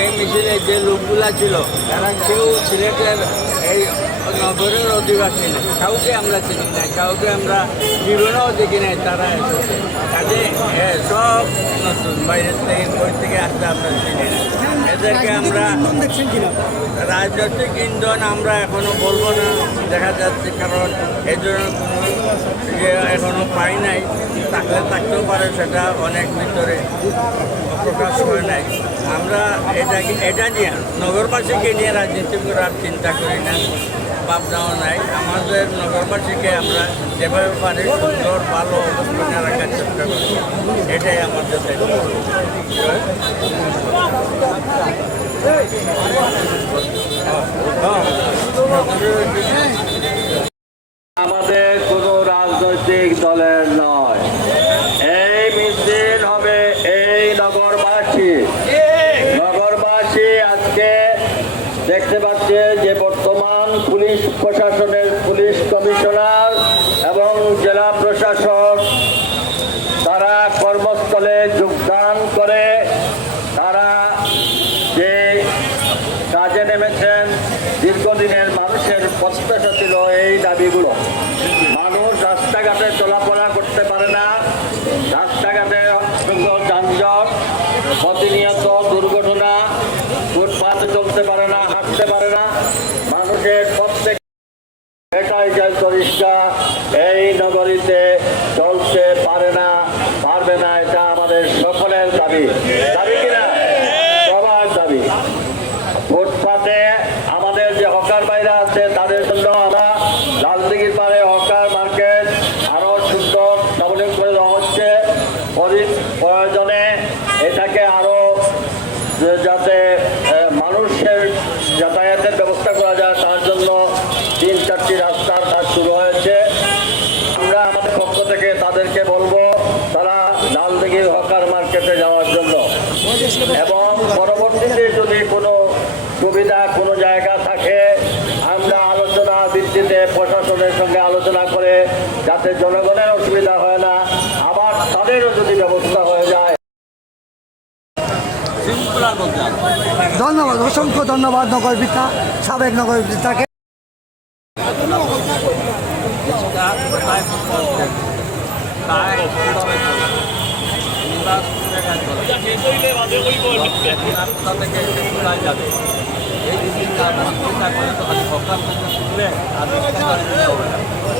এই মিছিলে যে লোকগুলা ছিল তারা কেউ সিলেটের এই নগরের অধিবাসী। নেই কাউকে আমরা চিনি না কাউকে আমরা জীবনেও দেখি নাই তারা এসেছে। কাজে সব নতুন বাইরের থেকে বই থেকে আসতে আমরা চিনি না এদেরকে আমরা রাজনৈতিক ইন্ধন আমরা এখনও বলব না দেখা যাচ্ছে কারণ এই কোনো ইয়ে এখনও পাই নাই। থাকলে থাকতেও পারে সেটা অনেক ভিতরে। প্রকাশ হয় নাই। আমরা এটাকে এটা নিয়ে নগরবাসীকে নিয়ে রাজনীতি করার চিন্তা করি না ভাবনাও নাই। আমাদের নগরবাসীকে আমরা যেভাবে পারি সুন্দর, ভালো অবস্থানে রাখার চেষ্টা করি। এটাই আমাদের দায়িত্ব। দেখতে পাচ্ছে যে বর্তমান পুলিশ প্রশাসনের পুলিশ কমিশনার এবং জেলা প্রশাসক, তারা কর্মস্থলে যোগদান করে তারা যে কাজে নেমেছেন, দীর্ঘদিনের মানুষের প্রত্যাশা ছিল এই দাবিগুলো মানুষ রাস্তাঘাটে চলাফেরা করতে পারে না রাস্তাঘাটে অসংখ্য যানজট প্রতিনিয়ত দুর্ঘটনা ফুটপাতে চলতে পারে না হাঁটতে পারে না মানুষের প্রত্যেক জয় এই নগরীতে চলতে পারে না, পারবে না, এটা আমাদের সকলের দাবি। দাবি কিনা? সবার দাবি। ফুটপাতে আমাদের যে হকার বাইরা আছে, তাদের জন্য আমরা লালদিঘির পারে হকার মার্কেট আরও সুন্দর সবলীন করে দেওয়া হচ্ছে। প্রয়োজনে এটাকে আরও যাতে মানুষের যাতায়াতের ব্যবস্থা করা যায়, তার জন্য তিন চারটি রাস্তার কাজ শুরু হয়েছে আমরা আমাদের পক্ষ থেকে তাদেরকে বলব তারা লালদিঘির হকার মার্কেটে যাওয়ার জন্য। এবং পরবর্তীতে যদি কোনো সুবিধা কোনো জায়গা থাকে আমরা আলোচনা ভিত্তিতে প্রশাসনের সঙ্গে আলোচনা করে যাতে জনগণের অসুবিধা হয় না আবার তাদেরও যদি ব্যবস্থা হয়ে যায়। ধন্যবাদ অসংখ্য ধন্যবাদ নগর পিতা সাবেক নগর পিতাকে তা চলবে। একদিন রাস্তা থেকে এসে কোথায় যাবে এই চিন্তা চিন্তা করে তো খালি সকাল থেকে শুনলে আর হবে না